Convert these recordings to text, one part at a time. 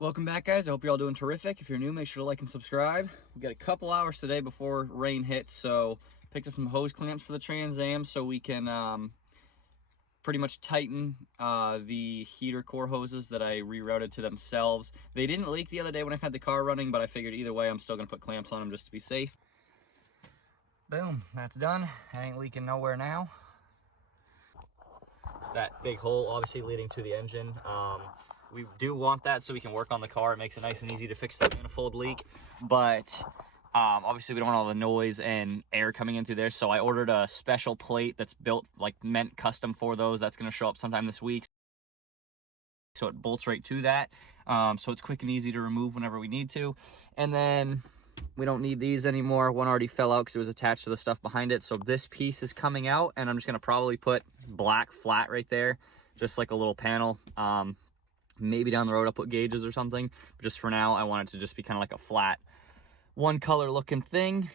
Welcome back, guys. I hope you're all doing terrific. If you're new, make sure to like and subscribe. We've got a couple hours today before rain hits, so picked up some hose clamps for the Trans Am so we can pretty much tighten the heater core hoses that I rerouted to themselves. They didn't leak the other day when I had the car running, but I figured either way I'm still going to put clamps on them just to be safe. Boom, that's done. I ain't leaking nowhere now. That big hole obviously leading to the engine. We do want that so we can work on the car. It makes it nice and easy to fix that manifold leak, but obviously we don't want all the noise and air coming in through there, so I ordered a special plate that's built, like meant custom for those. That's going to show up sometime this week, so it bolts right to that, so it's quick and easy to remove whenever we need to. And then we don't need these anymore. One already fell out because it was attached to the stuff behind it, so this piece is coming out, and I'm just going to probably put black flat right there, just like a little panel. Maybe down the road I'll put gauges or something, but just for now I want it to just be kind of like a flat one color looking thing,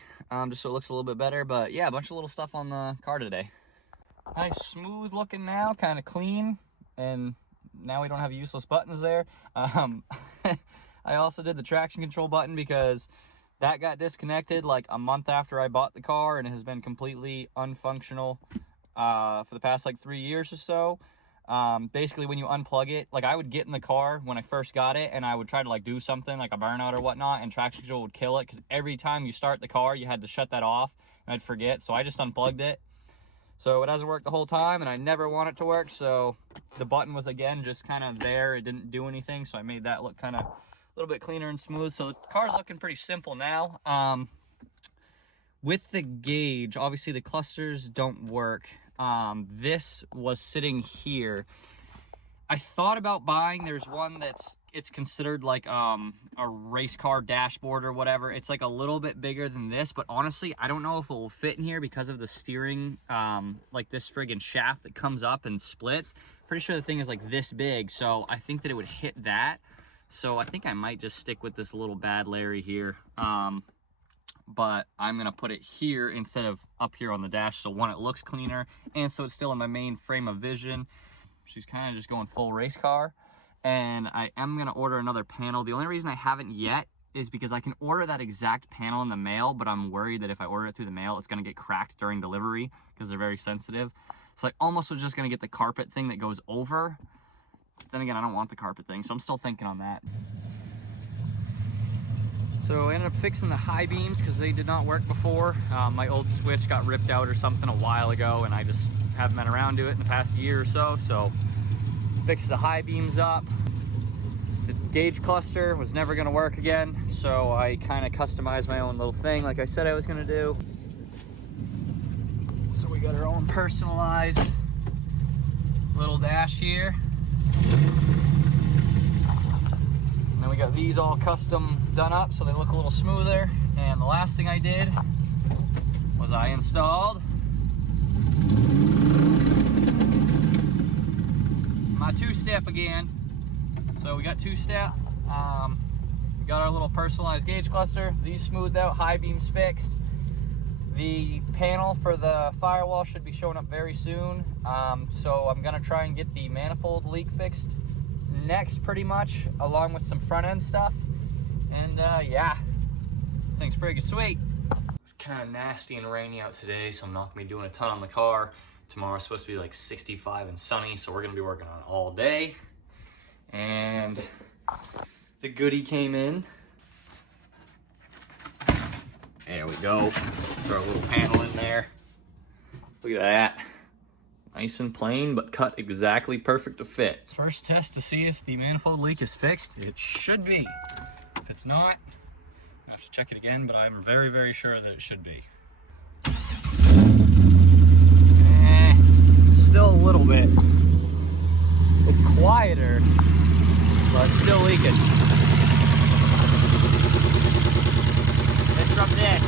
just so it looks a little bit better. But yeah, a bunch of little stuff on the car today. Nice smooth looking now, kind of clean, and now we don't have useless buttons there. I also did the traction control button because that got disconnected like a month after I bought the car, and it has been completely unfunctional for the past like 3 years or so. Basically when you unplug it, like I would get in the car when I first got it and I would try to like do something like a burnout or whatnot, and traction control would kill it because every time you start the car you had to shut that off, and I'd forget, so I just unplugged it. So it hasn't worked the whole time, and I never want it to work, so the button was again just kind of there. It didn't do anything, so I made that look kind of a little bit cleaner and smooth. So the car's looking pretty simple now. With the gauge, obviously the clusters don't work. This was sitting here. I thought about buying, there's one it's considered like a race car dashboard or whatever. It's like a little bit bigger than this, but honestly I don't know if it will fit in here because of the steering, like this friggin' shaft that comes up and splits. Pretty sure the thing is like this big, so I think that it would hit that. So I think I might just stick with this little bad Larry here. But I'm gonna put it here instead of up here on the dash, so one, it looks cleaner, and so it's still in my main frame of vision. She's kind of just going full race car, and I am gonna order another panel. The only reason I haven't yet is because I can order that exact panel in the mail, but I'm worried that if I order it through the mail, it's gonna get cracked during delivery because they're very sensitive. So I almost was just gonna get the carpet thing that goes over. Then again, I don't want the carpet thing, so I'm still thinking on that. So I ended up fixing the high beams because they did not work before. My old switch got ripped out or something a while ago, and I just haven't been around to it in the past year or so. So fixed the high beams up. The gauge cluster was never gonna work again, so I kind of customized my own little thing like I said I was gonna do. So we got our own personalized little dash here. And then we got these all custom done up so they look a little smoother. And the last thing I did was I installed my two-step again. So we got two-step. We got our little personalized gauge cluster. These smoothed out, high beams fixed. The panel for the firewall should be showing up very soon. So I'm gonna try and get the manifold leak fixed next, pretty much, along with some front end stuff. And yeah, this thing's friggin' sweet. It's kind of nasty and rainy out today, so I'm not gonna be doing a ton on the car. Tomorrow's supposed to be like 65 and sunny, so we're gonna be working on it all day. And the goodie came in. There we go. Throw a little panel in there. Look at that. Nice and plain, but cut exactly perfect to fit. First test to see if the manifold leak is fixed. It should be. If it's not, I have to check it again, but I'm very, very sure that it should be. Still a little bit. It's quieter, but it's still leaking. Let's drop this.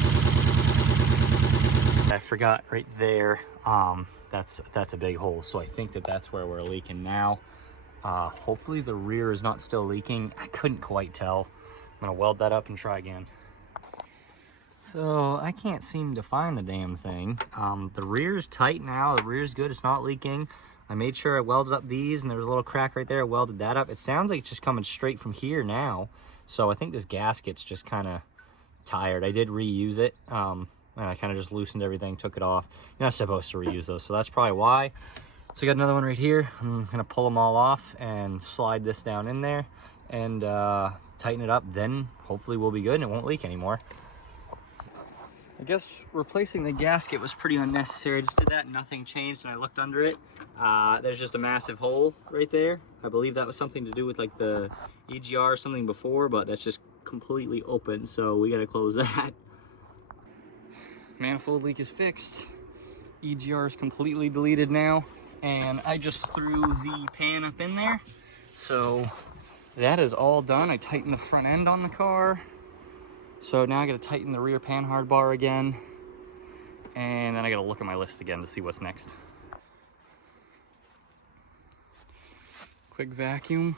I forgot right there. That's a big hole, so I think that that's where we're leaking now. Hopefully the rear is not still leaking. I couldn't quite tell. I'm gonna weld that up and try again. So I can't seem to find the damn thing. The rear is tight now. The rear is good. It's not leaking. I made sure I welded up these, and there was a little crack right there. I welded that up. It sounds like it's just coming straight from here now. So I think this gasket's just kind of tired. I did reuse it, and I kind of just loosened everything, took it off. You're not supposed to reuse those, so that's probably why. So I got another one right here. I'm gonna pull them all off and slide this down in there and tighten it up. Then hopefully we'll be good and it won't leak anymore. I guess replacing the gasket was pretty unnecessary. I just did that, nothing changed, and I looked under it. There's just a massive hole right there. I believe that was something to do with like the EGR or something before, but that's just completely open, so we gotta close that. Manifold leak is fixed. EGR is completely deleted now, and I just threw the pan up in there. So that is all done. I tightened the front end on the car. So now I gotta tighten the rear pan hard bar again, and then I gotta look at my list again to see what's next. Quick vacuum.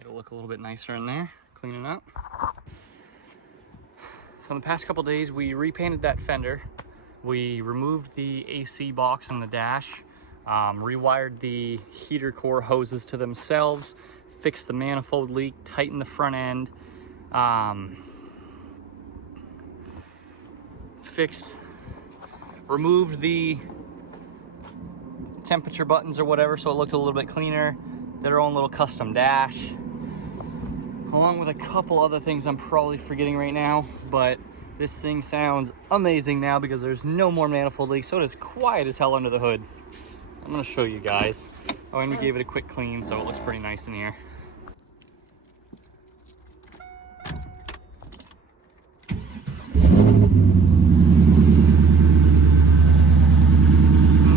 It'll look a little bit nicer in there, clean it up. So in the past couple days, we repainted that fender. We removed the AC box on the dash, rewired the heater core hoses to themselves, fixed the manifold leak, tightened the front end, removed the temperature buttons or whatever so it looked a little bit cleaner, did our own little custom dash, along with a couple other things I'm probably forgetting right now, but this thing sounds amazing now because there's no more manifold leaks, so it is quiet as hell under the hood. I'm gonna show you guys. Oh, and we gave it a quick clean, so it looks pretty nice in here.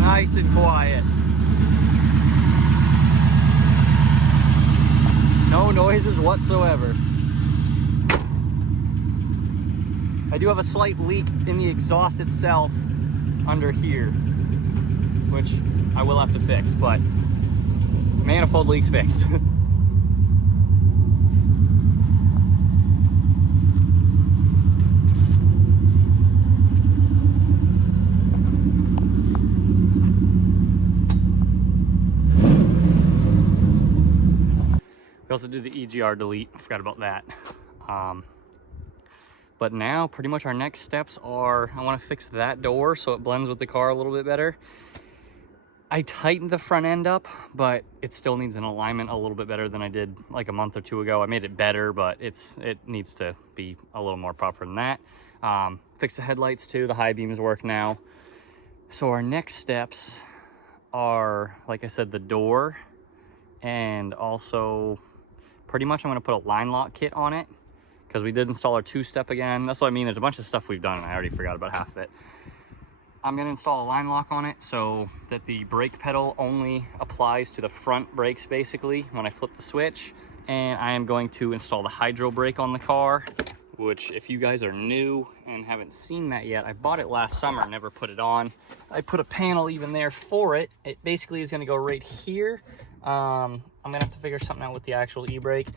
Nice and quiet. No noises whatsoever. I do have a slight leak in the exhaust itself under here, which I will have to fix, but manifold leak's fixed. We also did the EGR delete, I forgot about that. But now pretty much our next steps are, I want to fix that door so it blends with the car a little bit better. I tightened the front end up, but it still needs an alignment a little bit better than I did like a month or two ago. I made it better, but it needs to be a little more proper than that. Fix the headlights too, the high beams work now. So our next steps are, like I said, the door, and also pretty much I'm gonna put a line lock kit on it because we did install our two-step again. That's what I mean, there's a bunch of stuff we've done and I already forgot about half of it. I'm gonna install a line lock on it so that the brake pedal only applies to the front brakes basically when I flip the switch. And I am going to install the hydro brake on the car, which if you guys are new and haven't seen that yet, I bought it last summer, never put it on. I put a panel even there for it. It basically is gonna go right here. I'm gonna have to figure something out with the actual e-brake,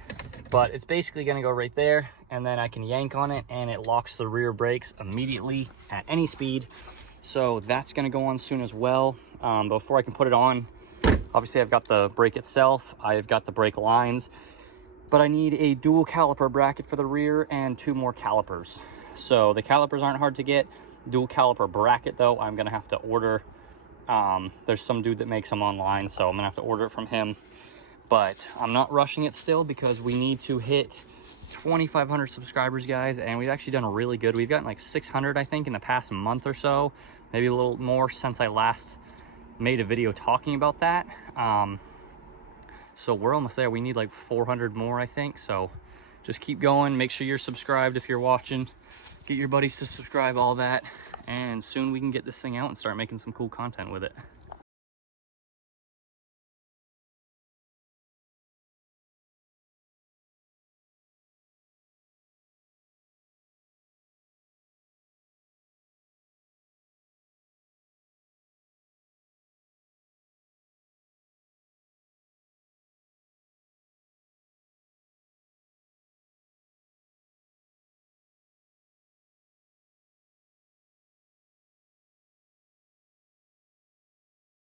but it's basically gonna go right there, and then I can yank on it and it locks the rear brakes immediately at any speed. So that's gonna go on soon as well. Before I can put it on, obviously I've got the brake itself, I've got the brake lines, but I need a dual caliper bracket for the rear and 2 more calipers. So the calipers aren't hard to get. Dual caliper bracket though, I'm gonna have to order. There's some dude that makes them online, so I'm gonna have to order it from him. But I'm not rushing it still because we need to hit 2,500 subscribers, guys, and we've actually done really good. We've gotten like 600, I think, in the past month or so, maybe a little more since I last made a video talking about that. So we're almost there. We need like 400 more, I think. So just keep going. Make sure you're subscribed if you're watching. Get your buddies to subscribe, all that. And soon we can get this thing out and start making some cool content with it.